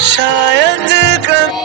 शायद कभी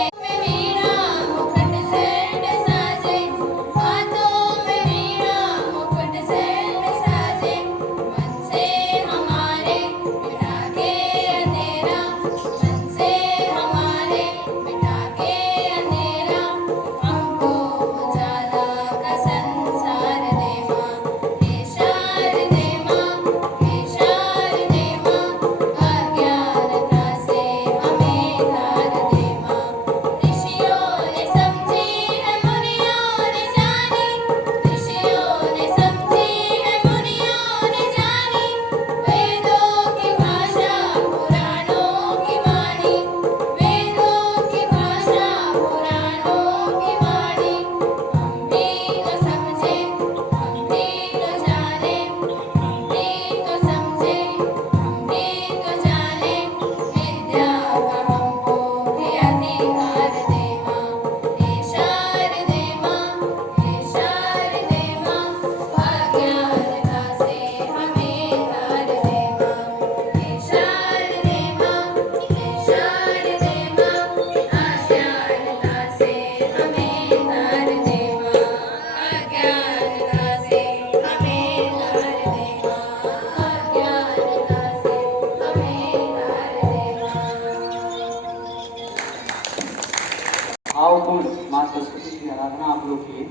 भावपूर्ण माँ सरस्वती की आराधना आप लोग की।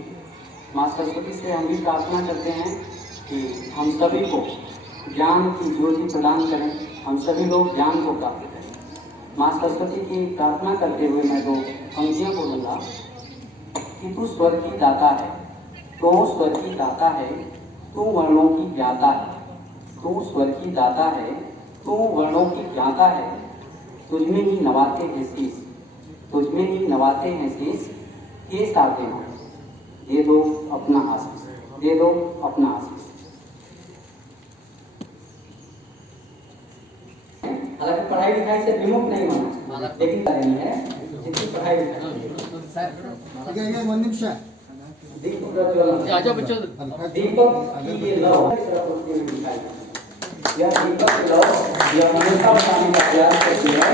माँ सरस्वती से हम भी प्रार्थना करते हैं कि हम सभी को ज्ञान की ज्योति प्रदान करें, हम सभी लोग ज्ञान को प्राप्त करें। माँ सरस्वती की प्रार्थना करते हुए मैं दो पंक्तियाँ बोलूँगा कि तू स्वर की दाता है, तो स्वर की दाता है, तू वर्णों की ज्ञाता है। तू स्वर की दाता है, तू वर्णों की ज्ञाता है, तुझमें ही नवाते हैं शीश, तुझमें ही नवाते हैं शीश, के साथे हो, दे दो अपना आशीष, दे दो अपना आशीष। हालांकि पढ़ाई लिखाई से विमुख नहीं होना, लेकिन करनी है जितनी पढ़ाई लिखाई। दीपक की ये लव यह दीपक लव यह हमेशा बताने का प्रयास करती है।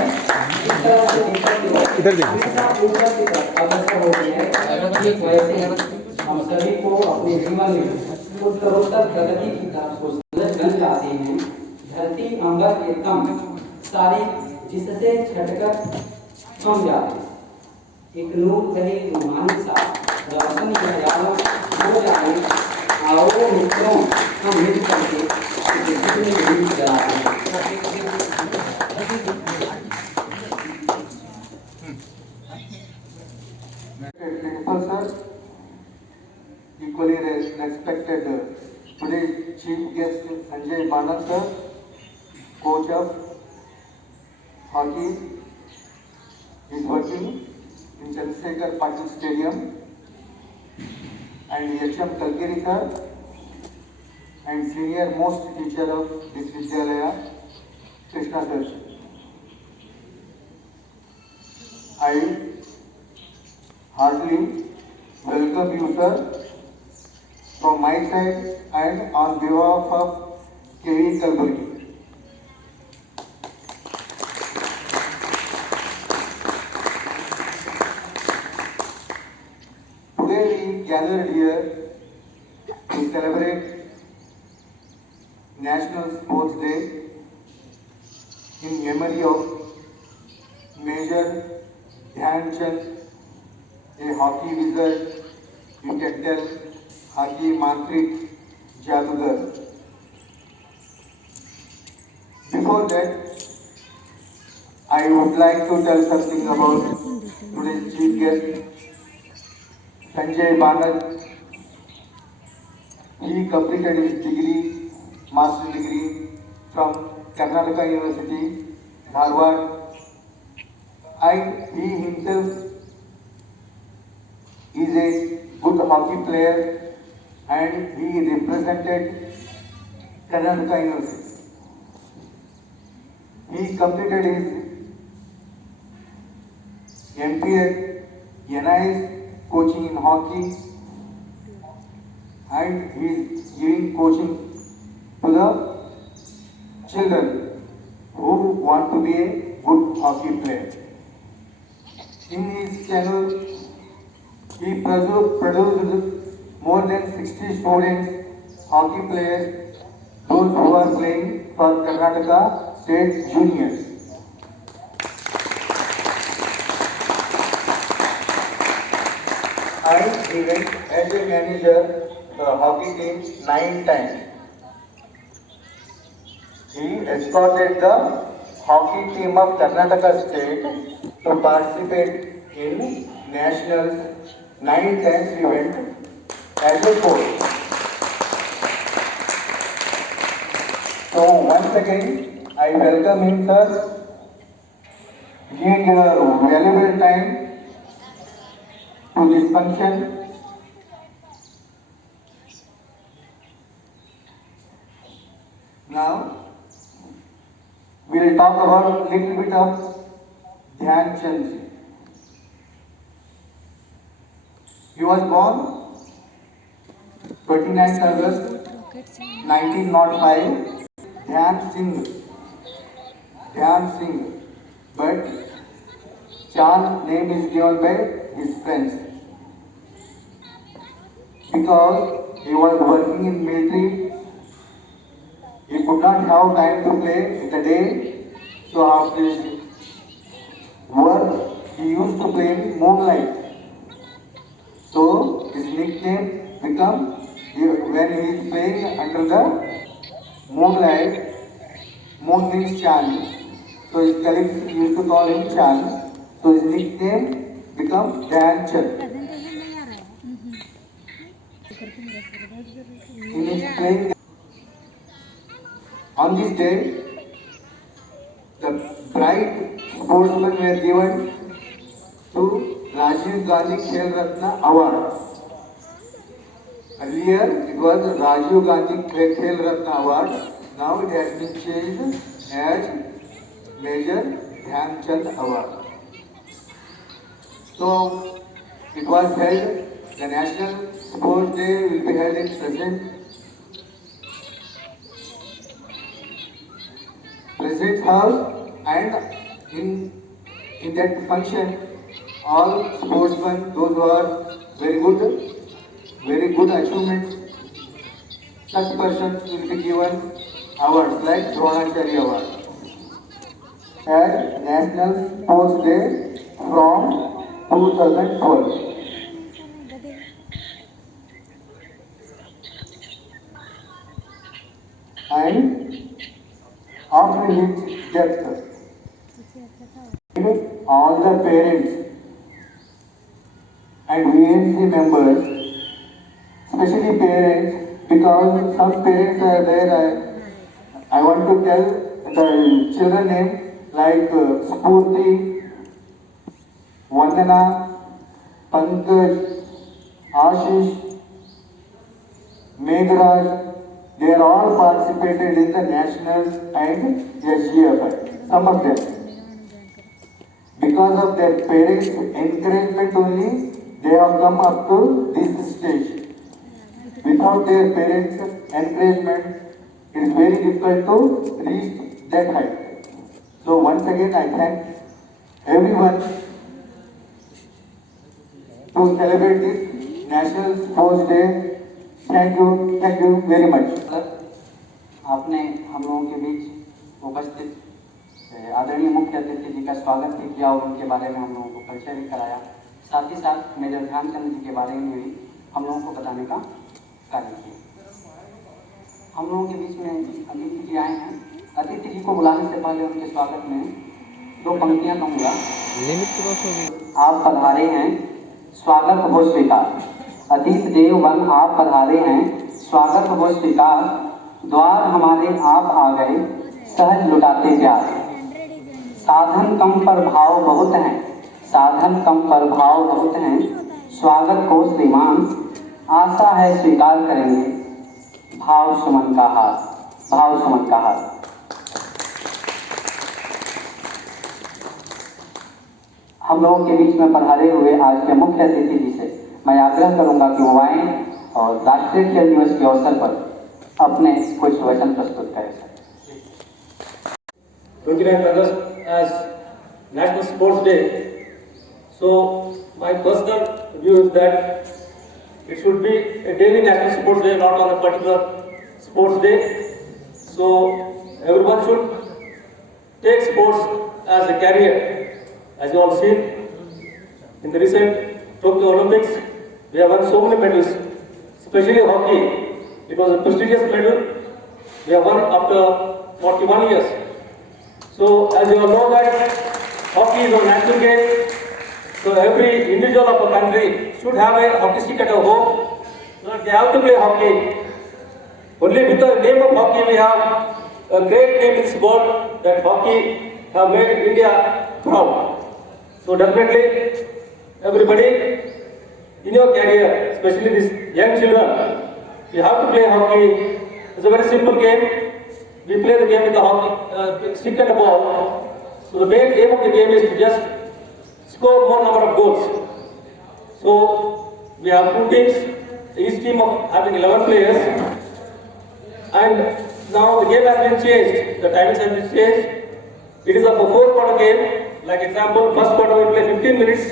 इस तरह से दीपक की लव इधर देखिए हमेशा ऊपर की तरफ अग्रसर होती है। ठीक वैसे हम सभी को अपने जीवन में उत्तरोत्तर प्रगति की तरफ सोचना चाहते हैं। धरती अंबर के कम सारी जिससे छटकर थम जाए, एक नूर कहे रूहानी सा रोशन उजाला हो जाए। आओ मित्रों हम मिल करके Principal sir, equally respected today's chief guest Sanjay Banak sir, coach of hockey, is working in Chandrasekhar Patil Stadium, and H.M. Talgeri sir, and senior most teacher of this Vidyalaya, Krishna sir. I heartily welcome you sir from my side and on behalf of KV Kalburgi. Today we gathered here to celebrate National Sports Day in memory of Major Dhyan Chand, a hockey wizard, you can tell, hockey mantrik, jadugar. Before that, I would like to tell something about today's chief guest, Sanjay Banak. He completed his degree, master's degree from Karnataka University, Dharwad, and he himself is a good hockey player and he represented Karnataka University. He completed his MPA, NIS coaching in hockey, and he is giving coaching to the children who want to be a good hockey player. In his channel, he produced more than 60 students, hockey players, those who are playing for Karnataka State Juniors. He went as a manager hockey team 9 times. He escorted the hockey team of Karnataka State to participate in nationals. 9 times he went as a coach. So once again, I welcome him, sir. Giving your valuable time to this function. Now, we will talk about a little bit of Dhyan Chand ji. He was born 29th August 1905. Dhyan Singh. But Chand name is given by his friends because he was working in military. He could not have time to play in the day, so after his work, he used to play in moonlight. So his nickname become, when he is playing under the moonlight, moon means Chand. So his colleagues used to call him Chand. So his nickname become Dhyan Chand. In his playing, on this day, the bright sportsmen were given to Rajiv Gandhi Khel Ratna Award. Earlier, it was Rajiv Gandhi Khel Ratna Award. Now it has been changed as Major Dhyan Chand Award. So, it was held, the National Sports Day will be held in present house, and in that function, all sportsmen, those who are very good achievements, such persons will be given awards like Dronacharya Award. At National Sports Day from 2012. And after his death, all the parents and VNC members, especially parents, because some parents are there, I want to tell the children name like Spurti, Vandana, Pankaj, Ashish, Meghraj. They are all participated in the nationals and SGFI, some of them. Because of their parents' encouragement only, they have come up to this stage. Without their parents' encouragement, it is very difficult to reach that height. So once again, I thank everyone to celebrate this National Sports Day. Thank you very much. आपने हम लोगों के बीच उपस्थित आदरणीय मुख्य अतिथि जी का स्वागत भी किया और उनके बारे में हम लोगों को परिचय भी कराया। साथ ही साथ मेजर ध्यानचंद जी के बारे में भी हम लोगों को बताने का कार्य किया। हम लोगों के बीच में अतिथि जी आए हैं। अतिथि जी को बुलाने से पहले उनके स्वागत में दो पंक्तियां कहूँगा। आप पधारे हैं, स्वागत हो स्वीकार। अतिथि देव वन आप पधारे हैं, स्वागत हो स्वीकार। द्वार हमारे आप आ गए, सहज लुटाते प्यार। साधन कम पर भाव बहुत हैं, साधन कम पर भाव बहुत हैं। स्वागत को श्रीमान, आशा है स्वीकार करेंगे। भाव सुमन का हार, भाव सुमन का हार। हम लोगों के बीच में पधारे हुए आज के मुख्य अतिथि जी से मैं आग्रह करूंगा कि वो आएं और राष्ट्रीय खेल दिवस के अवसर पर अपने कुछ वचन प्रस्तुत करें। 29th August as National Sports Day, So my personal view is that it should be a daily national sports day, not on a particular sports day. So everyone should take sports as a career. As you all seen in the recent Tokyo Olympics, we have won so many medals, especially hockey. It was a prestigious medal. We have won after 41 years. So as you all know that hockey is a national game, so every individual of a country should have a hockey stick at home. So they have to play hockey. Only with the name of hockey we have a great name in this world that hockey have made India proud. So definitely everybody in your career, especially these young children, you have to play hockey. It's a very simple game. We play the game with the hockey stick and the ball. So the main aim of the game is to just score more number of goals. So we have two teams, each team of having 11 players, and now the game has been changed. The timings have been changed. It is a 4-quarter game. Like example, first quarter we play 15 minutes,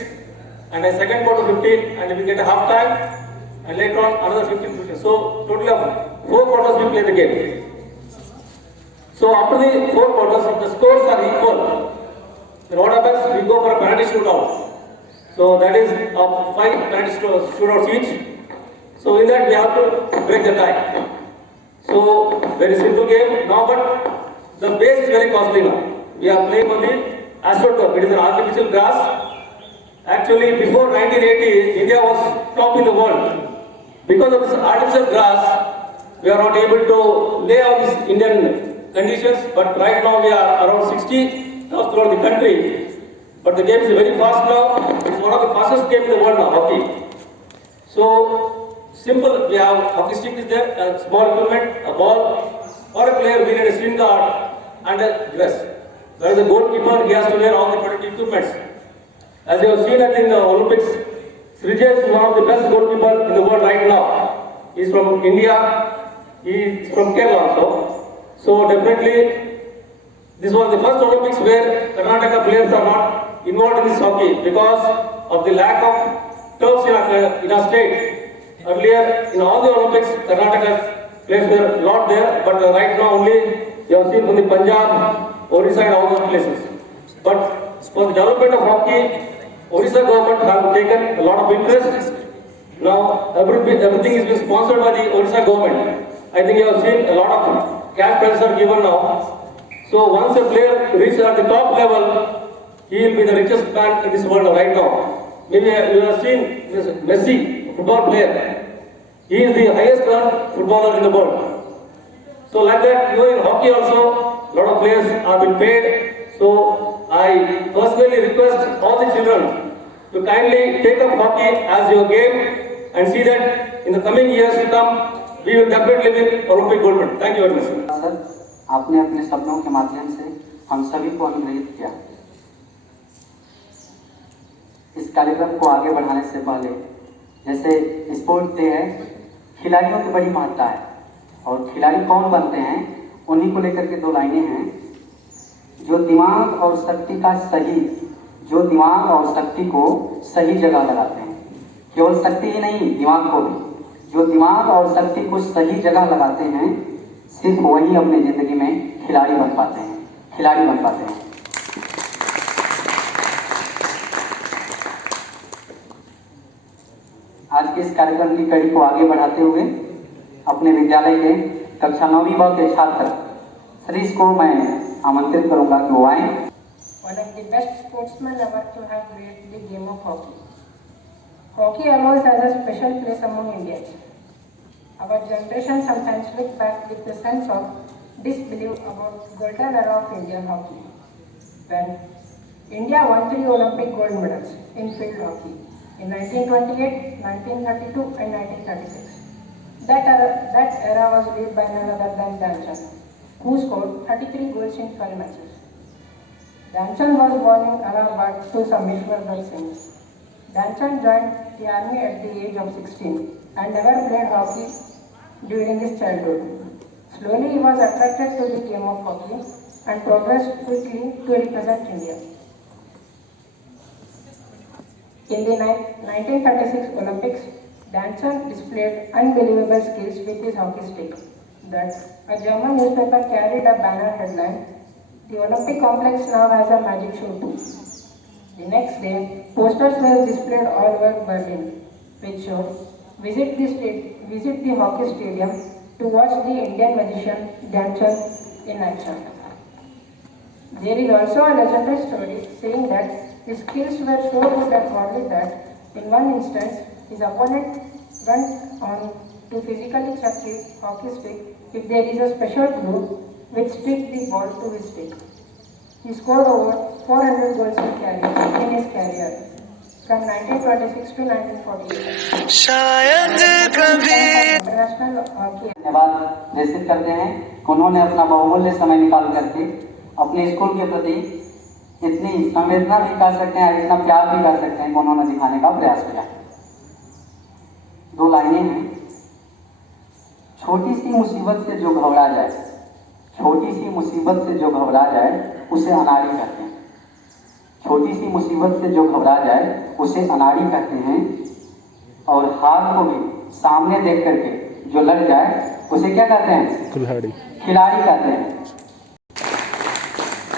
and a second quarter 15, and we get a half time, and later on another 15. So totally of 4 quarters we play the game. So after the 4 quarters, if the scores are equal, then what happens? We go for a penalty shootout. So that is of 5 penalty shootouts each. So in that we have to break the tie. So very simple game now, but the base is very costly now. We are playing on the AstroTurf. It is an artificial grass. Actually, before 1980, India was top in the world. Because of this artificial grass, we are not able to lay out these Indian conditions. But right now we are around 60 throughout the country. But the game is very fast now. It is one of the fastest games in the world now, hockey. So simple. We have hockey stick is there, a small equipment, a ball, or a player. We need a shin guard and a dress. There is a goalkeeper. He has to wear all the protective equipments. As you have seen in the Olympics, Srijay is one of the best goalkeepers in the world right now. He is from India. He is from Kerala also. So definitely, this was the first Olympics where Karnataka players are not involved in this hockey because of the lack of turfs in our state. Earlier, in all the Olympics, Karnataka players were not there, but right now only you have seen from the Punjab, Orissa and all those places. But for the development of hockey, Orissa government have taken a lot of interest. Now everything is being sponsored by the Orissa government. I think you have seen a lot of cash prizes are given now. So once a player reaches at the top level, he will be the richest man in this world right now. Maybe you have seen Messi, football player. He is the highest earned footballer in the world. So like that, in hockey also, a lot of players have been paid. So I personally request all the children to kindly take up hockey as your game and see that in the coming years to come, we will definitely win Olympic gold medal. Thank you very much, sir. Sir, आपने अपने शब्दों के माध्यम से हम सभी को अनुग्रहित किया। इस कार्यक्रम को आगे बढ़ाने से पहले, जैसे स्पोर्ट डे है, खिलाड़ियों की बड़ी महत्ता है और खिलाड़ी कौन बनते हैं, उन्हीं को लेकर के 2 लाइनें हैं। जो दिमाग और शक्ति को सही जगह लगाते हैं, केवल शक्ति ही नहीं, दिमाग को भी, जो दिमाग और शक्ति को सही जगह लगाते हैं, सिर्फ वही अपनी जिंदगी में खिलाड़ी बन पाते हैं। आज के इस कार्यक्रम की कड़ी को आगे बढ़ाते हुए अपने विद्यालय के कक्षा 9वीं ब के छात्र श्रीश को मैं आमंत्रित करूंगा कि वो आए। One of the best sportsmen ever to have played the game of hockey. Hockey always has a special place among Indians. Our generation sometimes look back with a sense of disbelief about the golden era of Indian hockey, when India won 3 Olympic gold medals in field hockey in 1928, 1932 and 1936. That era was led by none other than Dhyanchand, who scored 33 goals in 12 matches. Dhyanchand was born in Allahabad to Sameshwar Dal Singh. Dhyanchand joined the army at the age of 16 and never played hockey during his childhood. Slowly he was attracted to the game of hockey and progressed quickly to represent India. In the 1936 Olympics, Danson displayed unbelievable skills with his hockey stick. That a German newspaper carried a banner headline, "The Olympic complex now has a magic show too." The next day, posters were displayed all over Berlin, which showed, visit the hockey stadium to watch the Indian magician Danson in action. There is also a legendary story saying that his skills were so good and godly that in one instance his opponent went on to physically chuck his hockey stick if there is a special glue which stick the ball to his stick. He scored over 400 goals in his career from 1926 to 1948. शायद कभी international hockey धन्यवाद निश्चित करते हैं कि उन्होंने अपना बहुमूल्य समय निकाल करके अपने स्कूल के प्रति इतनी संवेदना भी कर सकते हैं, इतना प्यार भी कर सकते हैं कि उन्होंने दिखाने का प्रयास किया। दो लाइनें हैं। छोटी सी मुसीबत से जो घबरा जाए, छोटी सी मुसीबत से जो घबरा जाए उसे अनाड़ी कहते हैं। छोटी सी मुसीबत से जो घबरा जाए उसे अनाड़ी कहते हैं। और हार को भी सामने देख करके जो लग जाए उसे क्या कहते हैं? खिलाड़ी कहते हैं।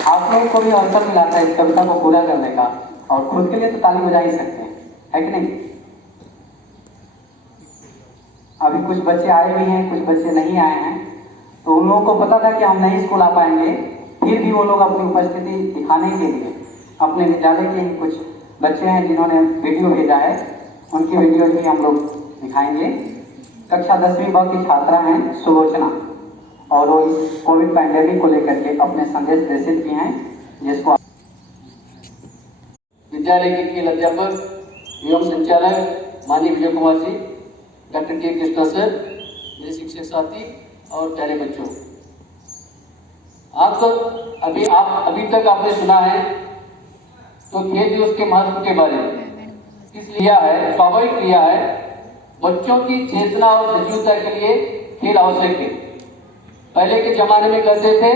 आप लोगों को भी अवसर मिला था इस कविता को पूरा करने का, और खुद के लिए तो ताली बजा ही सकते हैं, है कि नहीं? अभी कुछ बच्चे आए भी हैं, कुछ बच्चे नहीं आए हैं, तो उन लोगों को पता था कि हम नहीं स्कूल आ पाएंगे, फिर भी वो लोग अपनी उपस्थिति दिखाने के लिए अपने विद्यालय के कुछ बच्चे हैं जिन्होंने वीडियो भेजा है, उनकी वीडियो भी हम लोग दिखाएंगे। कक्षा 10वीं ब की छात्रा हैं सुलोचना, और वो इस कोविड पैंडेमिक को लेकर के अपने संदेश प्रेषित किए हैं, जिसको विद्यालय के खेल अध्यापक एवं संचालक माननीय विजय कुमार जी, डॉक्टर के कृष्णा सर, मेरे शिक्षक साथी और प्यारे बच्चों, आप सब अभी तक आपने सुना है तो खेल दिवस के महत्व के बारे में। इसलिए है, स्वाभाविक क्रिया है, बच्चों की चेतना और सजीवता के लिए खेल आवश्यक है। पहले के जमाने में कहते थे,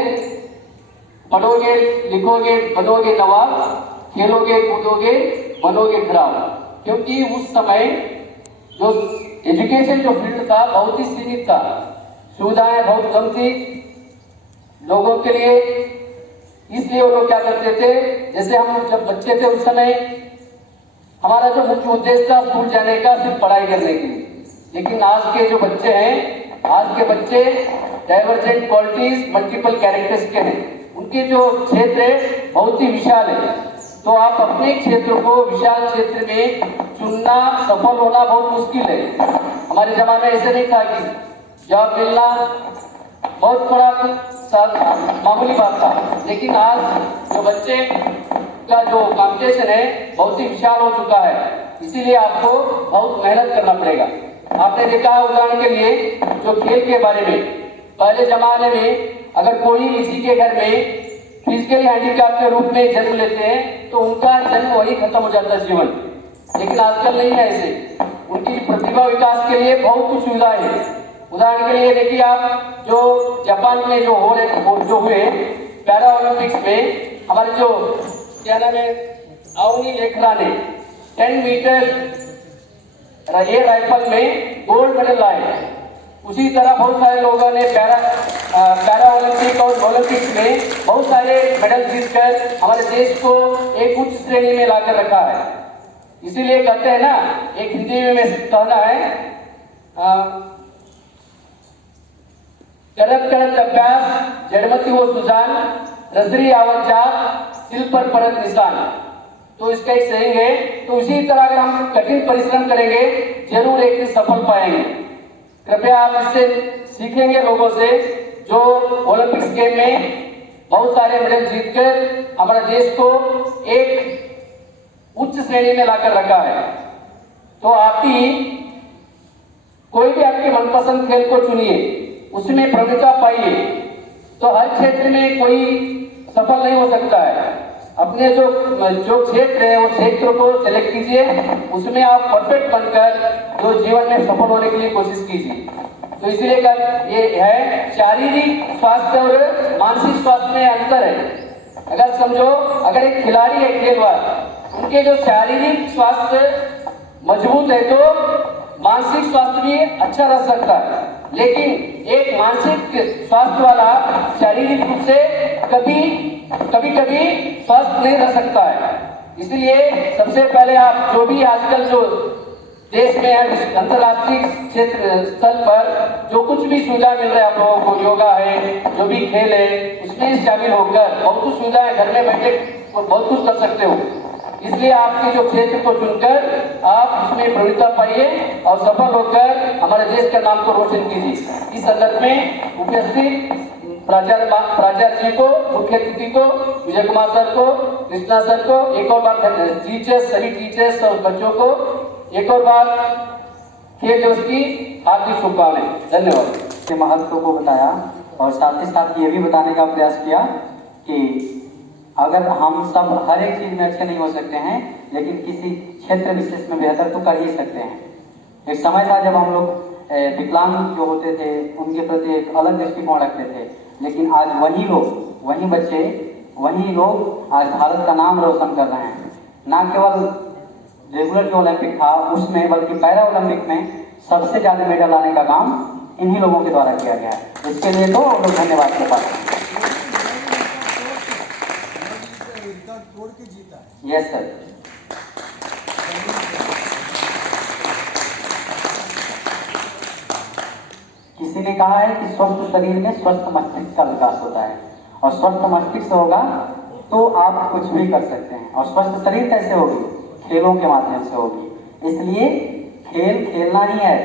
पढ़ोगे लिखोगे बनोगे नवाब, खेलोगे कूदोगे बनोगे खराब, क्योंकि उस समय जो एजुकेशन जो फील्ड था बहुत ही सीमित था, सुविधाएं बहुत कम थी लोगों के लिए। इसलिए वो लोग क्या करते थे, जैसे हम जब बच्चे थे उस समय हमारा जो मुख्य उद्देश्य था स्कूल जाने का सिर्फ पढ़ाई करने के लिए। लेकिन आज के जो बच्चे हैं, आज के बच्चे डाइवर्जेंट क्वालिटीज मल्टीपल कैरेक्टर्स के हैं, उनके जो क्षेत्र है बहुत ही विशाल है। तो आप अपने क्षेत्र को विशाल क्षेत्र में चुनना, सफल होना बहुत मुश्किल है। हमारे जमाने में ऐसे नहीं था कि जॉब मिलना बहुत बड़ा मामूली बात था, लेकिन आज जो बच्चे का जो कॉम्पिटिशन है बहुत ही विशाल हो चुका है। इसीलिए आपको बहुत मेहनत करना पड़ेगा। आपने देखा उदाहरण के लिए जो खेल के बारे में, पहले जमाने में अगर कोई किसी के घर में फिजिकली हैंडीकैप के रूप में जन्म लेते हैं तो उनका जन्म वही खत्म हो जाता है जीवन। लेकिन आजकल नहीं है ऐसे, उनकी प्रतिभा विकास के लिए बहुत कुछ सुविधा है। उदाहरण के लिए देखिए आप, जो जापान में जो हुए पैरा ओलंपिक्स में हमारे जो क्या नाम है अवनी लेखरा ने 10 मीटर एयर राइफल में गोल्ड मेडल लाए। उसी तरह बहुत सारे लोगों ने पैरा ओलंपिक और ओलंपिक्स में बहुत सारे मेडल जीतकर हमारे देश को एक उच्च श्रेणी में लाकर रखा है। इसीलिए कहते हैं ना, एक हिंदी में कहना है, करत करत अभ्यास जड़मती हो सुजान, रजरी आवत जात सिल पर परत निशान। तो इसका एक सही है। तो इसी तरह अगर हम कठिन परिश्रम करेंगे जरूर एक दिन सफल पाएंगे। कृपया आप इससे सीखेंगे लोगों से जो ओलंपिक्स गेम में बहुत सारे मेडल जीतकर हमारे देश को एक उच्च श्रेणी में लाकर रखा है। तो आप भी कोई भी आपके मनपसंद खेल को चुनिए, उसमें प्रभुता पाइए, तो हर क्षेत्र में कोई सफल नहीं हो सकता है। अपने जो क्षेत्र है वो क्षेत्र को सेलेक्ट कीजिए, उसमें आप परफेक्ट बनकर जो जीवन में सफल होने के लिए कोशिश कीजिए। तो इसलिए ये है, शारीरिक स्वास्थ्य और मानसिक स्वास्थ्य में अंतर है। अगर समझो, अगर एक खिलाड़ी है उनके जो शारीरिक स्वास्थ्य मजबूत है तो मानसिक स्वास्थ्य भी अच्छा रह सकता है। लेकिन एक मानसिक स्वास्थ्य वाला शारीरिक रूप से कभी स्वस्थ नहीं रह सकता है। इसलिए सबसे पहले आप जो भी आजकल जो देश में है, अंतर्राष्ट्रीय क्षेत्र स्तर पर जो कुछ भी सुविधा मिल रहा है आप लोगों को, योगा है, जो भी खेल है, उसमें शामिल होकर बहुत कुछ सुविधा है, घर में बैठे बहुत कुछ कर सकते हो। इसलिए आपके जो क्षेत्र को चुनकर आप उसमें प्रवृत्ता पाइए और सफल होकर हमारे देश का नाम को रोशन कीजिए। इस संदर्भ में उपस्थित प्राचार्य जी को, मुख्य अतिथि को, विजय कुमार सर को, कृष्णा सर को एक और बार, टीचर्स, सभी टीचर्स और बच्चों को एक और बार खेल दिवस की हार्दिक शुभकामनाएं। धन्यवाद। के महत्व को बताया और साथ ही साथ ये भी बताने का प्रयास किया कि अगर हम सब हर एक चीज में अच्छे नहीं हो सकते हैं, लेकिन किसी क्षेत्र विशेष में बेहतर तो कर ही सकते हैं। एक समय था जब हम लोग विकलांग जो होते थे उनके प्रति एक अलग दृष्टिकोण रखते थे, लेकिन आज वही लोग, वही बच्चे, वही लोग आज भारत का नाम रोशन कर रहे हैं। ना केवल रेगुलर जो ओलंपिक था उसमें, बल्कि पैरा ओलंपिक में सबसे ज्यादा मेडल लाने का काम इन्हीं लोगों के द्वारा किया गया है। इसके लिए तो लोग धन्यवाद के पात्र हैं। Yes sir. किसी ने कहा है कि स्वस्थ शरीर में स्वस्थ मस्तिष्क का विकास होता है, और स्वस्थ मस्तिष्क होगा तो आप कुछ भी कर सकते हैं। और स्वस्थ शरीर कैसे होगी? खेलों के माध्यम से होगी। इसलिए खेल खेलना ही है।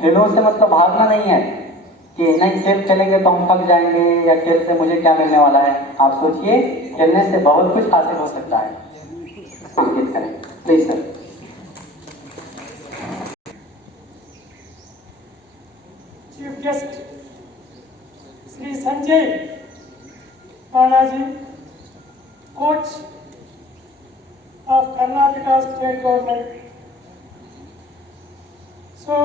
खेलों से मतलब भागना नहीं है कि नहीं खेल खेलेंगे तो हम थक जाएंगे या खेल से मुझे क्या मिलने वाला है। आप सोचिए, खेलने से बहुत कुछ हासिल हो सकता है। अंकित करें please sir. Chief guest Shri Sanjay Balaji, coach of Karnataka state government. So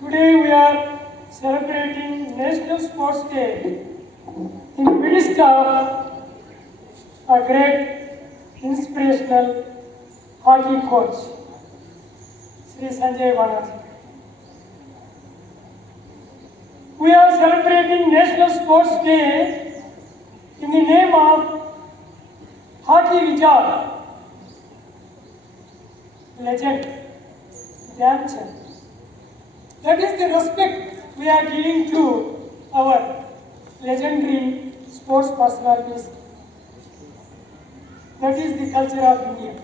today we are celebrating National Sports Day in the midst of a great inspirational hockey coach, Sri Sanjay Banaji. We are celebrating National Sports Day in the name of hockey Vichar, legend Dhyanchand. That is the respect we are giving to our legendary sports personalities. That is the culture of India.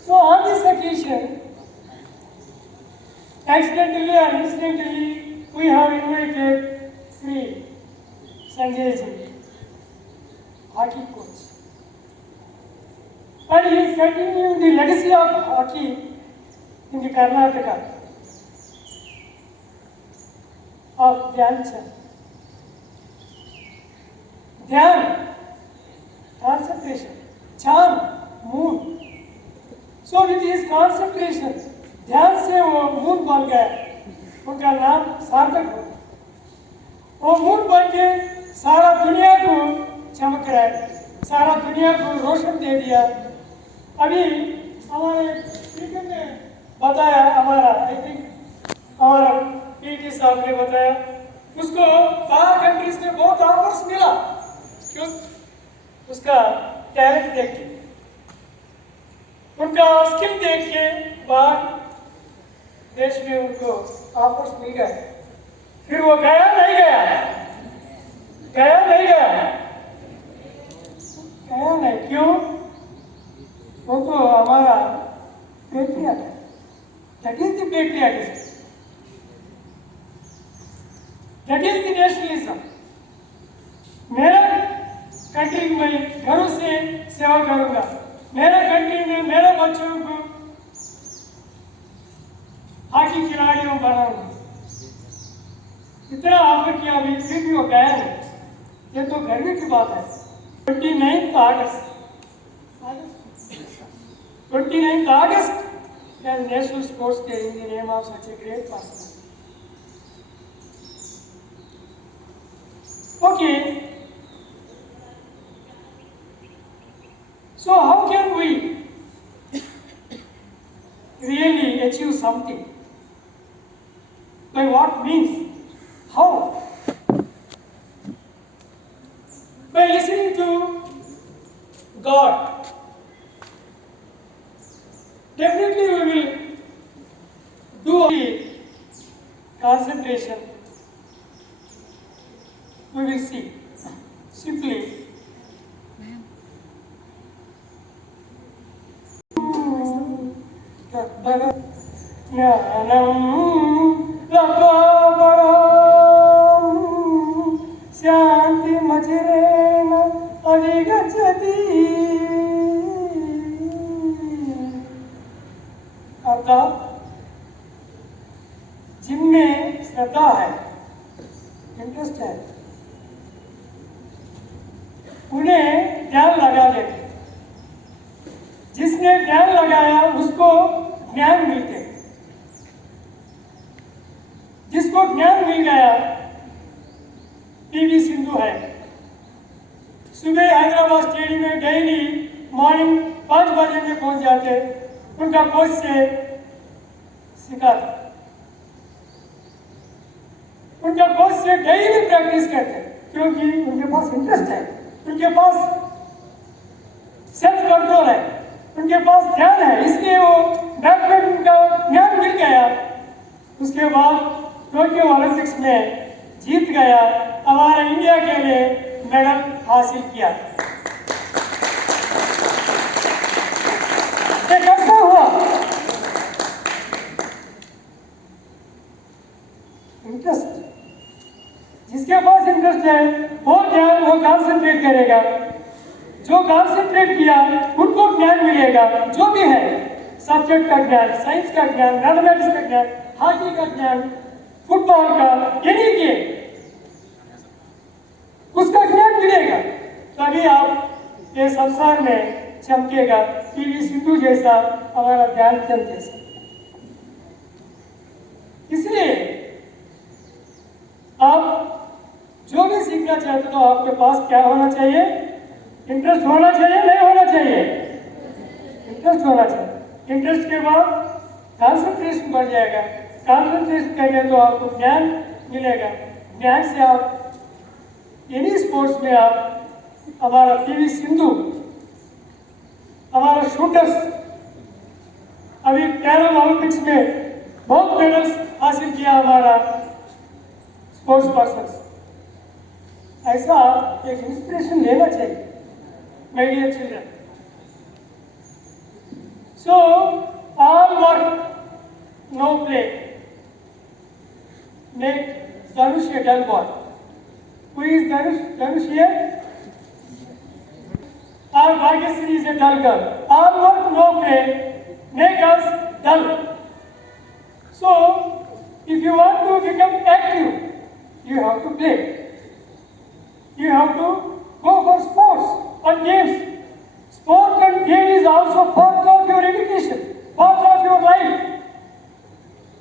So on this occasion, accidentally or incidentally, we have invited Sri Sanjay ji, hockey coach. And he is continuing the legacy of hockey in the Karnataka of Dhyanchand. Dhyan, concentration. Chand, moon. So with his concentration, ध्यान से वो moon बन गया, उनका नाम सार्थक हो। वो मून बन के सारा दुनिया को चमक रहा है, सारा दुनिया को रोशन दे दिया। अभी हमारे स्पीकर ने बताया, हमारा आई थिंक हमारा पीटी साहब ने बताया, उसको बाहर कंट्रीज में बहुत ऑफर्स मिला, क्यों? उसका टैलेंट देख के, उनका स्किल देख के बाहर देश में उनको ऑफर्स मिल गए। फिर वो गया नहीं गया, गया नहीं गया, गया नहीं, क्यों? वो तो हमारा पेट्रियट है। That is the patriotism, that is the nationalism. मेरा कंट्री में घरों से सेवा करूंगा, मेरा कंट्री में मेरे बच्चों को हॉकी खिलाड़ियों बनाऊंगा। इतना ऑफर किया भी, फिर भी वो गया नहीं। ये तो गर्व की बात है। 29th August, 29th August as National Sports Day in the name of such a great person. Okay, So how can we really achieve something? By what means? How? By listening to God. Definitely we will do the concentration. We will see. Simply शांति मजरेन अधिगच्छति। अर्थात जिनमें श्रद्धा है, interest है, उन्हें ध्यान लगा देते। जिसने ध्यान लगाया उसको ज्ञान मिलते। जिसको ज्ञान मिल गया, पीवी सिंधु है, सुबह हैदराबाद स्टेडियम में डेली मॉर्निंग 5 बजे में पहुंच जाते, उनका कोच से सिखाते, उनका कोच से डेली प्रैक्टिस करते, क्योंकि उनके पास इंटरेस्ट है, उनके पास सेल्फ कंट्रोल है, उनके पास ध्यान है, इसलिए वो बैडमिंटन का ज्ञान मिल गया। उसके बाद टोक्यो ओलंपिक्स में जीत गया, हमारा इंडिया के लिए मेडल हासिल किया। ये कैसे हुआ? इंटरेस्ट। जिसके पास इंटरेस्ट है वो ध्यान, वो कॉन्सेंट्रेट करेगा। जो कॉन्सेंट्रेट किया उनको ज्ञान मिलेगा, जो भी है, सब्जेक्ट का ज्ञान, साइंस का ज्ञान, मैथमेटिक्स का ज्ञान, हॉकी का ज्ञान, फुटबॉल का, एनी गेम, उसका ज्ञान मिलेगा, तभी आप ये संसार में चमकेगा। पीवी सिंधु जैसा, हमारा ध्यानचंद जैसा। इसलिए आप जो भी सीखना चाहते हो, आपके पास क्या होना चाहिए? इंटरेस्ट होना चाहिए, नहीं होना चाहिए? इंटरेस्ट होना चाहिए। इंटरेस्ट के बाद कंसंट्रेशन बढ़ जाएगा। कंसंट्रेशन करेंगे तो आपको ज्ञान मिलेगा। ज्ञान से आप एनी स्पोर्ट्स में आप, हमारा पीवी सिंधु, हमारा शूटर्स अभी पैरा ओलंपिक्स में बहुत मेडल्स हासिल किया हमारा स्पोर्ट्स पर्सन। ऐसा एक इंस्पिरेशन लेना चाहिए, my dear children. So all work no play make Dhanush a dull boy. Who is Dhanush? Dhanush here? Our Bhagyasri is a dull girl. All work no play make us dull. So, if you want to become active, you have to play. You have to go for sports and games. Sport and game is also part of your education, part of your life.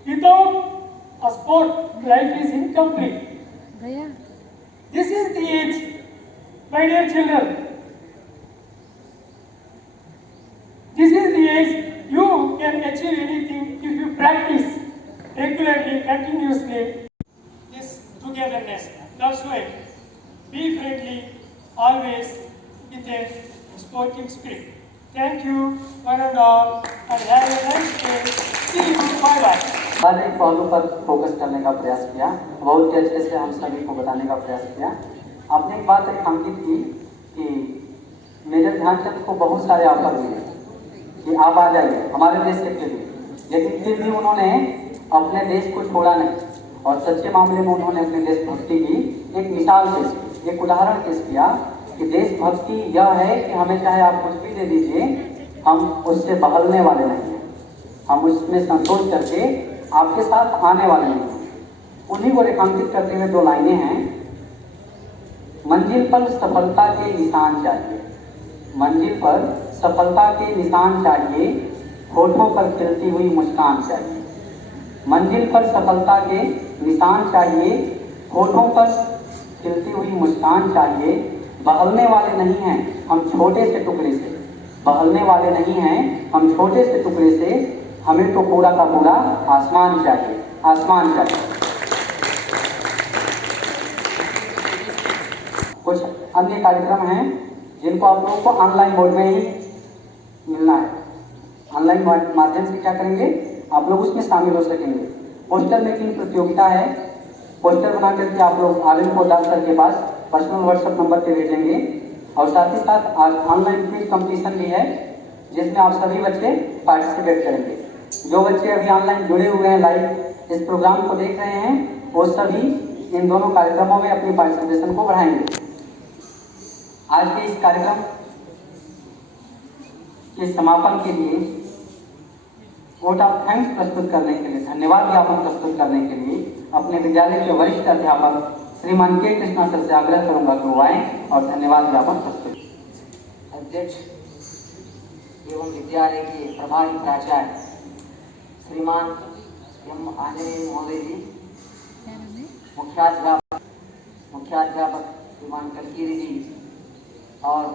Without a sport, life is incomplete. This is the age, my dear children. This is the age you can achieve anything if you practice regularly, continuously. This togetherness. That's why be friendly, always with a sporting spirit. Thank you, one and all, and have a nice day. See you. Bye bye. हर एक पहलू पर focus करने का प्रयास किया, बहुत ही अच्छे से हम सभी को बताने का प्रयास किया। आपने एक बात रेखांकित की कि मेजर ध्यानचंद को बहुत सारे ऑफर मिले कि आप आ जाइए हमारे देश के लिए, लेकिन फिर भी उन्होंने अपने देश को छोड़ा नहीं और सच्चे मामले में उन्होंने अपने देशभक्ति की एक मिसाल पेश की, एक उदाहरण पेश किया कि देशभक्ति यह है कि हमें चाहे आप कुछ भी दे दीजिए, हम उससे बहलने वाले नहीं हैं, हम उसमें संतोष करके आपके साथ आने वाले हैं। उन्हीं को रेखांकित करते हुए 2 लाइनें हैं। मंजिल पर सफलता के निशान चाहिए, मंजिल पर सफलता के निशान चाहिए, होठों पर खिलती हुई मुस्कान चाहिए। मंजिल पर सफलता के निशान चाहिए, होठों पर खिलती हुई मुस्कान चाहिए। बहलने वाले नहीं हैं हम छोटे से टुकड़े से, बहलने वाले नहीं हैं। हम छोटे से टुकड़े से, हमें तो पूरा का पूरा आसमान चाहिए, आसमान चाहिए। कुछ अन्य कार्यक्रम हैं जिनको आप लोगों को ऑनलाइन मोड में ही मिलना है। ऑनलाइन माध्यम से क्या करेंगे, आप लोग उसमें शामिल हो सकेंगे। पोस्टर मेकिंग प्रतियोगिता है। पोस्टर बना करके आप लोग आर्यन पोदार सर के पास पर्सनल व्हाट्सएप नंबर पे भेजेंगे। और साथ ही साथ आज ऑनलाइन क्विज कंपटीशन भी है जिसमें आप सभी बच्चे पार्टिसिपेट करेंगे। जो बच्चे अभी ऑनलाइन जुड़े हुए हैं, लाइव इस प्रोग्राम को देख रहे हैं, वो सभी इन दोनों कार्यक्रमों में अपनी पार्टिसिपेशन को बढ़ाएंगे। आज के इस कार्यक्रम के समापन के लिए वोट ऑफ थैंक्स प्रस्तुत करने के लिए, धन्यवाद ज्ञापन प्रस्तुत करने के लिए अपने विद्यालय के वरिष्ठ अध्यापक श्रीमान के कृष्णा सर से आग्रह करूंगा कि वो आए और धन्यवाद ज्ञापन प्रस्तुत। अध्यक्ष एवं विद्यालय के प्रभारी प्राचार्य श्रीमान एम आंजनेय महोदय जी, मुख्याध्यापक श्रीमान कलकीरी जी और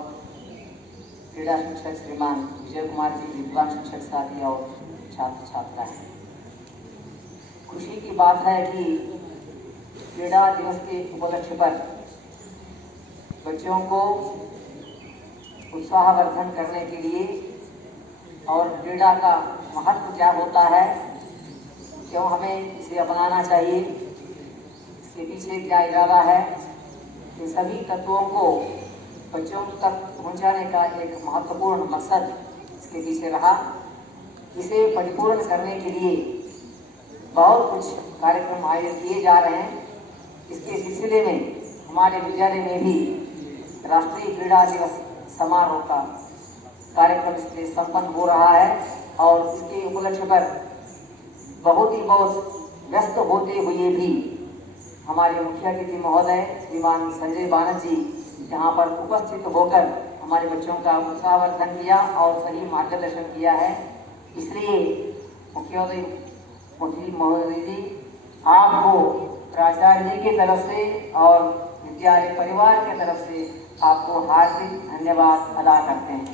क्रीड़ा शिक्षक श्रीमान विजय कुमार जी, विद्वान शिक्षक साथी और छात्र छात्राएं। खुशी की बात है कि क्रीड़ा दिवस के उपलक्ष्य पर बच्चों को उत्साहवर्धन करने के लिए और क्रीड़ा का महत्व क्या होता है, क्यों हमें इसे अपनाना चाहिए, इसके पीछे क्या इरादा है, इन सभी तत्वों को बच्चों तक पहुंचाने का एक महत्वपूर्ण मकसद इसके पीछे रहा। इसे परिपूर्ण करने के लिए बहुत कुछ कार्यक्रम आयोजित किए जा रहे हैं। इसके सिलसिले में हमारे विद्यालय में भी राष्ट्रीय क्रीड़ा दिवस समारोह का कार्यक्रम इसलिए संपन्न हो रहा है और इसके उपलक्ष्य पर बहुत व्यस्त होते हुए भी हमारे मुख्य अतिथि महोदय श्रीमान संजय बानस जी यहाँ पर उपस्थित होकर हमारे बच्चों का उत्साहवर्धन किया और सही मार्गदर्शन किया है। इसलिए मुख्य महोदय जी, आपको प्राचार्य जी की तरफ से और विद्यालय परिवार की तरफ से आपको हार्दिक धन्यवाद अदा करते हैं।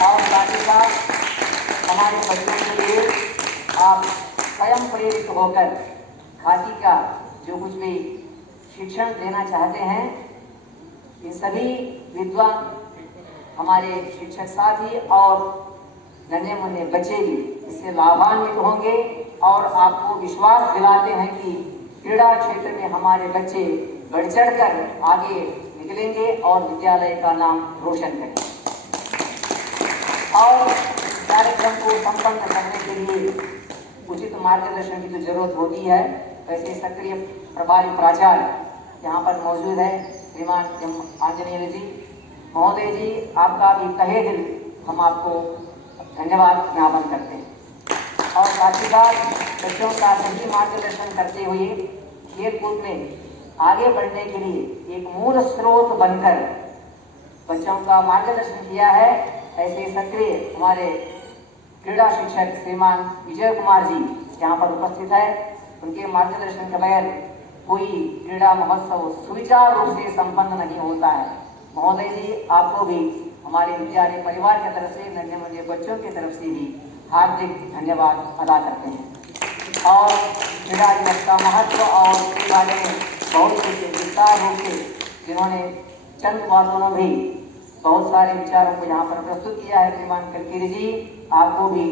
और साथ ही साथ हमारे बच्चों के लिए आप स्वयं प्रेरित होकर खादी का जो कुछ भी शिक्षण देना चाहते हैं, इन सभी विद्वान हमारे शिक्षक साथी और नन्हे मुन्ने बच्चे भी इससे लाभान्वित होंगे और आपको विश्वास दिलाते हैं कि क्रीड़ा क्षेत्र में हमारे बच्चे बढ़ चढ़कर आगे निकलेंगे और विद्यालय का नाम रोशन करेंगे। और कार्यक्रम को संपन्न करने के लिए उचित मार्गदर्शन की तो जरूरत होती है। वैसे सक्रिय प्रभारी प्राचार्य यहाँ पर मौजूद है श्रीमान एम आंजनेय जी महोदय जी, आपका भी तहे दिल हम आपको धन्यवाद ज्ञापन करते हैं। और साथ ही साथ बच्चों का सही मार्गदर्शन करते हुए खेल कूद में आगे बढ़ने के लिए एक मूल स्रोत बनकर बच्चों का मार्गदर्शन किया है। ऐसे सक्रिय हमारे क्रीड़ा शिक्षक श्रीमान विजय कुमार जी यहाँ पर उपस्थित है। उनके मार्गदर्शन के बगैर कोई क्रीड़ा महोत्सव सुचारू रूप से संपन्न नहीं होता है। महोदय जी, आपको भी हमारे विद्यालय परिवार की तरफ से, नन्हे मुन्ने बच्चों की तरफ से भी हार्दिक धन्यवाद अदा करते हैं। और क्रीड़ा दिवस का महत्व और इसके बारे में बहुत ही विस्तार रूप से जिन्होंने चंद बातों में भी बहुत सारे विचारों को यहाँ पर प्रस्तुत किया है श्रीमान कलकीरी जी, आपको भी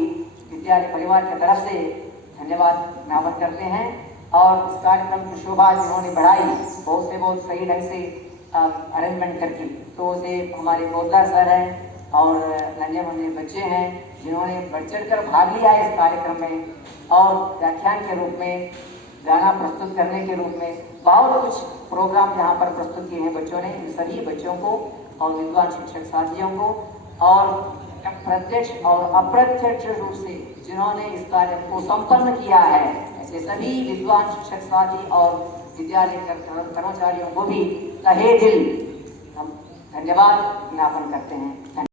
विद्यालय परिवार की तरफ से धन्यवाद ज्ञापन करते हैं। और इस कार्यक्रम की शोभा जिन्होंने बढ़ाई बहुत सही ढंग से अरेंजमेंट करके, तो उसे हमारे पोदार सर हैं और नन्हे मुन्ने बच्चे हैं जिन्होंने बढ़ चढ़ कर भाग लिया इस कार्यक्रम में और व्याख्यान के रूप में, गाना प्रस्तुत करने के रूप में बहुत कुछ प्रोग्राम यहाँ पर प्रस्तुत किए हैं बच्चों ने। इन सभी बच्चों को और विद्वान शिक्षक साथियों को और प्रत्यक्ष और अप्रत्यक्ष रूप से जिन्होंने इस कार्य को संपन्न किया है, ऐसे सभी विद्वान शिक्षक साथी और विद्यालय कर्मचारियों को भी तहे दिल हम धन्यवाद ज्ञापन करते हैं।